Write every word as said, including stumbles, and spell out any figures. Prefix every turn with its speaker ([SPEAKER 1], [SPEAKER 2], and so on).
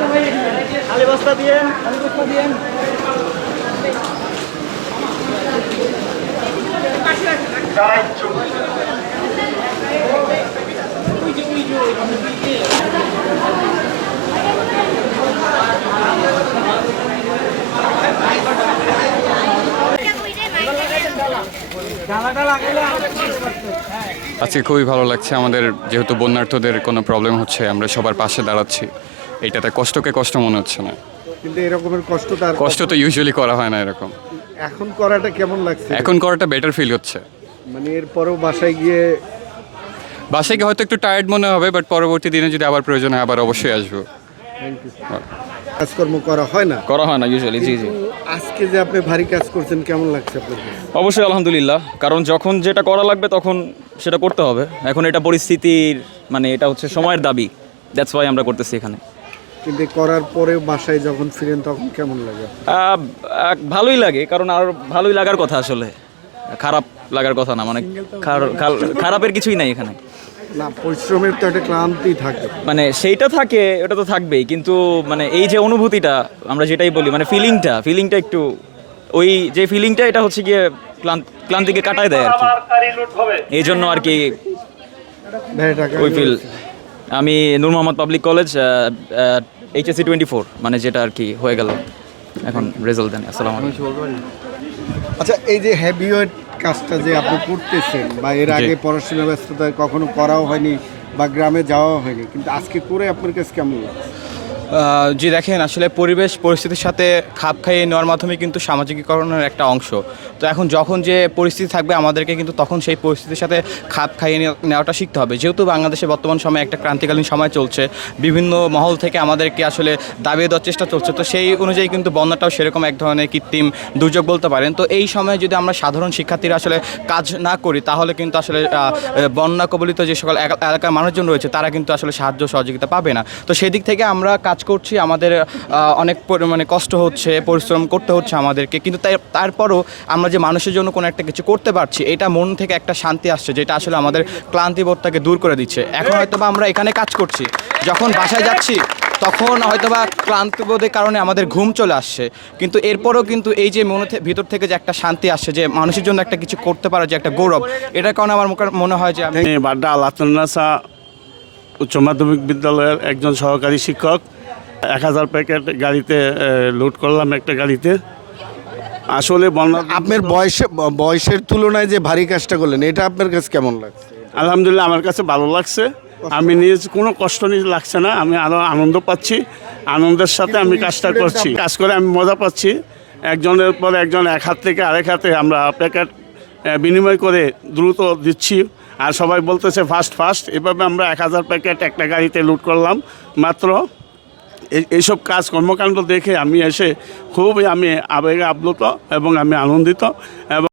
[SPEAKER 1] খালি বস্তা দিয়ে খালি বস্তা দিয়ে
[SPEAKER 2] আজকে খুবই ভালো লাগছে আমাদের, যেহেতু বন্যার্থদের কোনো প্রবলেম হচ্ছে আমরা সবার পাশে দাঁড়াচ্ছি। এইটাতে কষ্টকে কষ্ট মনে হচ্ছে না,
[SPEAKER 3] কিন্তু এরকমের কষ্ট তার
[SPEAKER 2] কষ্ট তো ইউজুয়ালি করা হয় না এরকম।
[SPEAKER 3] এখন করাটা কেমন লাগছে?
[SPEAKER 2] এখন করাটা বেটার ফিল হচ্ছে।
[SPEAKER 3] মানে এরপরেও বাসায় গিয়ে
[SPEAKER 2] বাসায় গিয়ে হয়তো একটু টায়ার্ড মনে হবে, বাট পরবর্তী দিনে যদি আবার প্রয়োজন হয় আবার অবশ্যই আসবো।
[SPEAKER 3] কাজকর্ম করা হয় না
[SPEAKER 4] করা হয় না ইউজুয়ালি। জি জি
[SPEAKER 3] আজকে যে আপনি ভারী কাজ করছেন কেমন লাগছে আপনার?
[SPEAKER 4] অবশ্যই আলহামদুলিল্লাহ, কারণ যখন যেটা করা লাগবে তখন সেটা করতে হবে। এখন এটা পরিস্থিতির মানে এটা হচ্ছে সময়ের দাবি, দ্যাটস ওয়াই আমরা করতেছি এখানে।
[SPEAKER 3] কিন্তু করার পরে বাসায় যখন ফিরেন তখন কেমন লাগে?
[SPEAKER 4] আহ, আহ, ভালোই লাগে, কারণ আর ভালোই লাগার কথা, আসলে খারাপ লাগার কথা না। মানে খার- খাল- খারাপের কিছুই নাই এখানে।
[SPEAKER 3] না, পরিশ্রমের তো একটা ক্লান্তি থাকে।
[SPEAKER 4] মানে সেইটা থাকে, ওটা তো থাকবেই, কিন্তু মানে এই যে অনুভূতিটা আমরা যেটাই বলি, মানে ফিলিংটা ফিলিংটা একটু ওই যে ফিলিংটা এটা হচ্ছে গিয়ে ক্লান্ত ক্লান্তিকে কাটায় দেয় আর কি। এই জন্য আর কি
[SPEAKER 3] ভাই টাকা
[SPEAKER 4] ওই ফিল। আমি Nur Mohammad public college HSC twenty four, মানে যেটা আর কি হয়ে গেল, এখন রেজাল্ট দেন। আসসালামু আলাইকুম।
[SPEAKER 3] আচ্ছা, এই যে হেভি ওয়েট কাজটা যে আপনি করতেছেন বা এর আগে পড়াশোনা ব্যস্ততায় কখনো করাও হয়নি বা গ্রামে যাওয়াও হয়নি, কিন্তু আজকে করে আপনার কাছে কেমন লাগছে?
[SPEAKER 5] জি দেখেন, আসলে পরিবেশ পরিস্থিতির সাথে খাপ খাইয়ে নেওয়ার মাধ্যমে কিন্তু সামাজিকীকরণের একটা অংশ। তো এখন যখন যে পরিস্থিতি থাকবে আমাদেরকে কিন্তু তখন সেই পরিস্থিতির সাথে খাপ খাইয়ে নেওয়াটা শিখতে হবে। যেহেতু বাংলাদেশে বর্তমান সময়ে একটা ক্রান্তিকালীন সময় চলছে, বিভিন্ন মহল থেকে আমাদেরকে আসলে দাবিয়ে দেওয়ার চেষ্টা চলছে। তো সেই অনুযায়ী কিন্তু বন্যাটাও সেরকম এক ধরনের কৃত্রিম দুর্যোগ বলতে পারেন। তো এই সময় যদি আমরা সাধারণ শিক্ষার্থীরা আসলে কাজ না করি তাহলে কিন্তু আসলে বন্যা কবলিত যে সকল এলাকার মানুষজন রয়েছে তারা কিন্তু আসলে সাহায্য সহযোগিতা পাবে না। তো সেদিক থেকে আমরা কাজ করছি, আমাদের অনেক মানে কষ্ট হচ্ছে, পরিশ্রম করতে হচ্ছে আমাদেরকে, কিন্তু তাই তারপরও আমরা যে মানুষের জন্য কোনো একটা কিছু করতে পারছি, এটা মন থেকে একটা শান্তি আসছে, যেটা আসলে আমাদের ক্লান্তিবোধটাকে দূর করে দিচ্ছে। এখন হয়তো বা আমরা এখানে কাজ করছি, যখন বাসায় যাচ্ছি তখন হয়তো বা ক্লান্তিবোধের কারণে আমাদের ঘুম চলে আসছে, কিন্তু এরপরেও কিন্তু এই যে মনে ভিতর থেকে যে একটা শান্তি আসছে, যে মানুষের জন্য একটা কিছু করতে পারা যে একটা গৌরব, এটার কারণে আমার মনে হয় যে আমি
[SPEAKER 6] বাড্ডা আলাতন্নাসা উচ্চ মাধ্যমিক বিদ্যালয়ের একজন সহকারী শিক্ষক। এক হাজার প্যাকেট গাড়িতে লোড করলাম একটা গাড়িতে। আসলে বন্যা
[SPEAKER 3] আপনার বয়সে বয়সের তুলনায় যে ভারী কাজটা করলেন এটা আপনার কাছে কেমন লাগছে?
[SPEAKER 6] আলহামদুলিল্লাহ আমার কাছে ভালো লাগছে। আমি নিজ কোনো কষ্ট নিজ লাগছে না, আমি আরও আনন্দ পাচ্ছি। আনন্দের সাথে আমি কাজটা করছি, কাজ করে আমি মজা পাচ্ছি। একজনের পর একজন এক হাত থেকে আরেক হাতে আমরা প্যাকেট বিনিময় করে দ্রুত দিচ্ছি, আর সবাই বলতেছে ফাস্ট ফাস্ট। এভাবে আমরা এক হাজার প্যাকেট একটা গাড়িতে লুট করলাম মাত্র। এই এইসব কাজ কর্মকাণ্ড দেখে আমি এসে খুবই আমি আবেগে আপ্লুত এবং আমি আনন্দিত এবং